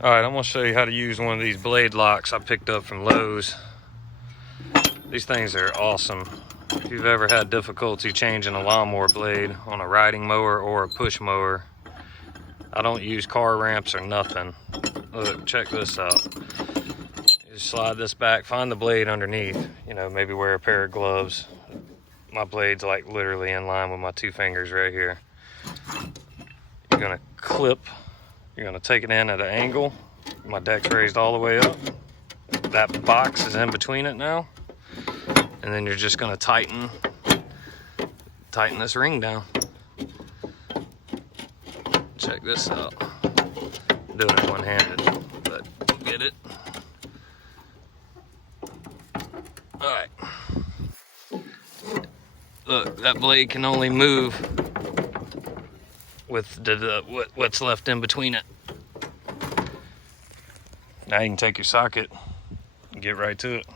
Alright, I'm going to show you how to use one of these blade locks I picked up from Lowe's. These things are awesome. If you've ever had difficulty changing a lawnmower blade on a riding mower or a push mower, I don't use car ramps or nothing. Look, check this out. You just slide this back, find the blade underneath, you know, maybe wear a pair of gloves. My blade's like literally in line with my 2 fingers right here. You're gonna clip, you're gonna take it in at an angle. My deck's raised all the way up. That box is in between it now. And then you're just gonna tighten this ring down. Check this out. I'm doing it one-handed, but get it? All right. Look, that blade can only move with what's left in between it. Now you can take your socket and get right to it.